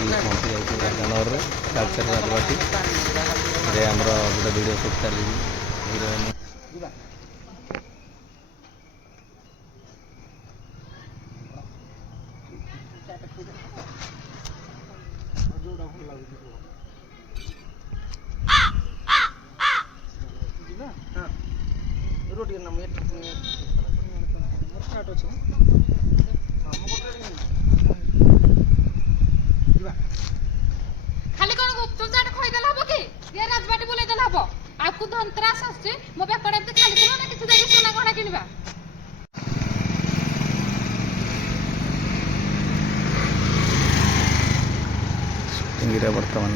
पहुँची जाऊँ राजनगर कालचर राजबाटी आमर गोटे भिडियो सुट चली हिरोइन खाली कोन गुप्त चाट खोई देला हबो की ये राजबाटी बोले देला हबो आपको धनत्रास आछे मो बेपड़े एते खाली कोन ना किछ जाई सोना गहना किनबा इंगिरा वर्तमान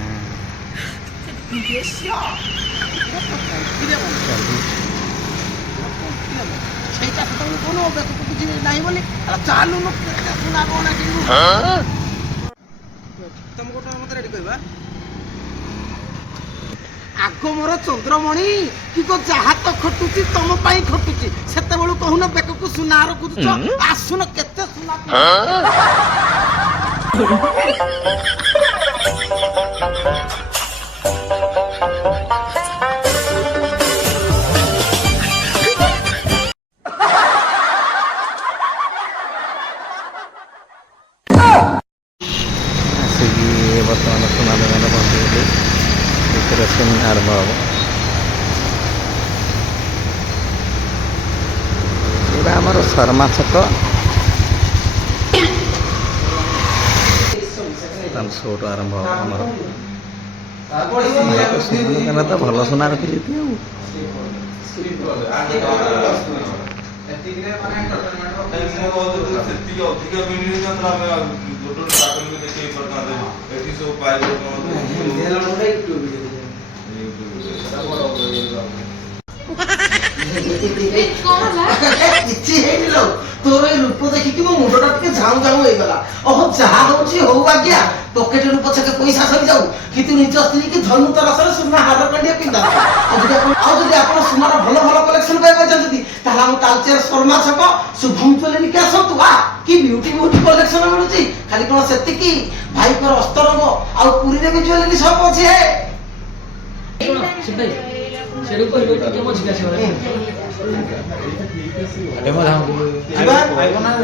ସେଇଟା ସେତେବେଳେ କଣ ବେକକୁ କିଛି ନାହିଁ ବୋଲି ଚାଲୁନ ସୁନା କଣ କିଣିବୁ ତମ ଗୋଟେ ମତେ ରେଡି କହିବା ଆଗ ମୋର ଚନ୍ଦ୍ରମଣି କି କୋ ଯାହା ତ ଖଟୁଛି ତମ ପାଇଁ ଖଟୁଛି ସେତେବେଳୁ କହୁନ ବେକକୁ ସୁନାର ଖୋଜୁଛ ଆସୁନ କେତେ ସୁନା बर्तमान सोना दोकान पहुँचीगली डेकोरेसन आरंभ हम ये आमर शर्मा छक शोट आरंभ हम आमर सोना दोकान तो भल सोना रखी तोर रूप देखिक मो मुंडटा टिके झाऊ झाऊ हो गला ओह जहा होची हो आज्ञा पॉकेट रू पछके पैसा सरी जाऊ कि तू निज स्त्री की धनु तरसरे सुना हार कंडिया पिंदा आ जदि आपण सुनार भलो भलो कलेक्शन पाइबा जदी ताला हम कालचर शर्मा छक शुभम ज्वेलरी के आसतु आ कि ब्यूटी ब्यूटी कलेक्शन मिलुची खाली कोन सेति की भाई पर अस्तरंग आ पुरी रे भी ज्वेलरी सब अछि हे सेडु पर टिके मझिका से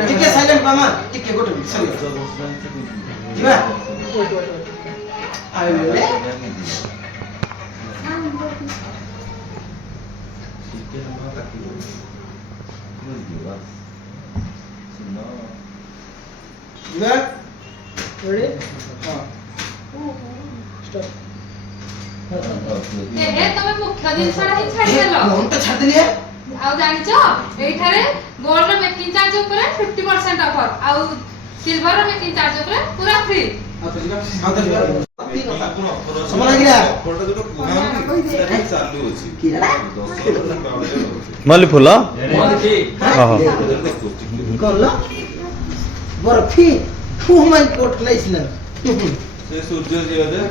टिके साइलेंट मामा टिके गोटे जीवा आइ ले जीवा रेडी हां स्टॉप ए तमे मुख्य दिन सारा ही छाडी देलो फोन तो छाड़ दिलिए आउ जानिचो एठारे गोल्ड रो मेकिंग चार्ज ऊपर 50% ऑफर आउ सिल्वर रो मेकिंग चार्ज ऊपर पूरा फ्री मल्ली फूल barfi oh my god listener से सूर्य जी अदे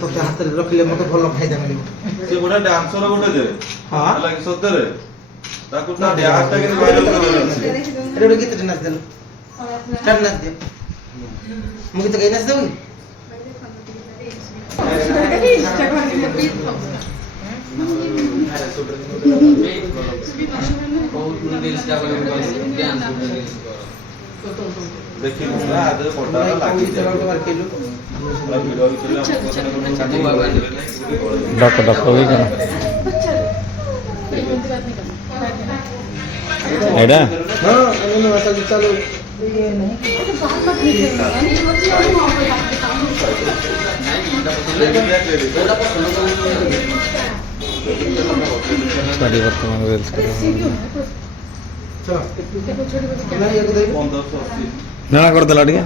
तो हाथ रे रखले मते भलो फायदा मिलिबो से गोटा डांसर गोटे दे हां लागी सतरे ताकू ता डांस ता के वायरल करले रे गीत नाच देलो स्टार्ट नाच दे मु गीत गाइ नाच देबो देखि ना आदे पटा लागी पूरा वीडियो चले डक डक होई कना एडा हां अनु वाला चालू ये नहीं साड़ी वर्तमान वेल्स करो ना कर देला ठीक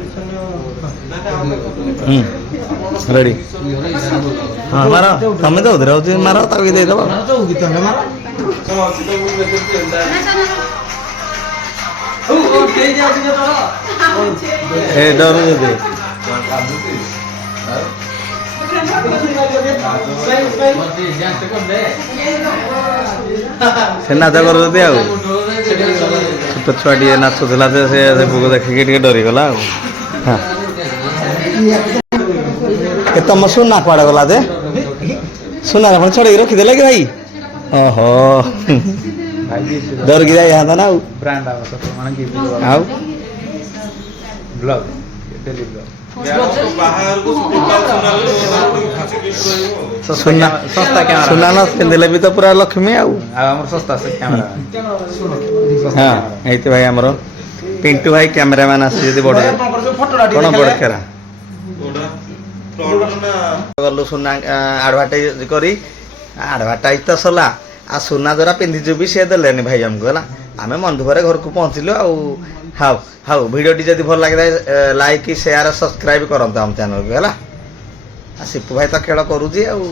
रेडी हां मारो तमे तो उधर होती मारो ताकि दे दबो तो गीत है मारो ओ ते जा छी तोरा ए डर दे सेना जगर दे आउ ଛୋଟ ଛୁଆଟିଏ ନାଚୁଥିଲା ଯେ ସେ ପୁଅକୁ ଦେଖିକି ଟିକେ ଡରିଗଲା ଆଉ। ହଁ ଏ ତମ ସୁନା କୁଆଡ଼େ ଗଲା ଯେ? ସୁନା ଆପଣ ଛଡ଼େଇକି ରଖିଦେଲେ କି ଭାଇ? ଓହୋ ଡରିକି ଯାଇଥାନ୍ତା ନା ଆଉ। ବ୍ରାଣ୍ଡ ଆବଶ୍ୟକ ମାନେ କି ଆଉ ବ୍ଲଗ ଡେଲି ବ୍ଲଗ ସୁନା ଶସ୍ତା କ୍ୟାମେରା ସୁନା ନ ପିନ୍ଧିଲେ ବି ତ ପୁରା ଲକ୍ଷ୍ମୀ ଆଉ। ଆଉ ଆମର ଶସ୍ତା ସେ କ୍ୟାମେରା ହଁ ହେଇତି ଭାଇ ଆମର ପିଣ୍ଟୁ ଭାଇ କ୍ୟାମେରାମ୍ୟାନ୍ ଆସି ଯଦି ବଡ଼ କ'ଣ ବଡ଼ ଖେରା ଗଲୁ ସୁନା ଆଡ଼ଭାର୍ଟାଇଜ କରି ଆଡ଼ଭାର୍ଟାଇଜ ତ ସରିଲା ଆଉ ସୁନା ଯୋରା ପିନ୍ଧିଛୁ ବି ସିଏ ଦେଲେନି ଭାଇ ଆମକୁ ହେଲା। ଆମେ ମନ ଦୁଃଖରେ ଘରକୁ ପହଞ୍ଚିଲୁ ଆଉ। ହଉ ହଉ ଭିଡ଼ିଓଟି ଯଦି ଭଲ ଲାଗିଥାଏ ଲାଇକ୍ ସେୟାର ସବସ୍କ୍ରାଇବ କରନ୍ତୁ ଆମ ଚ୍ୟାନେଲକୁ ହେଲା। ଆଉ ସିପୁ ଭାଇ ତ ଖେଳ କରୁଛି ଆଉ।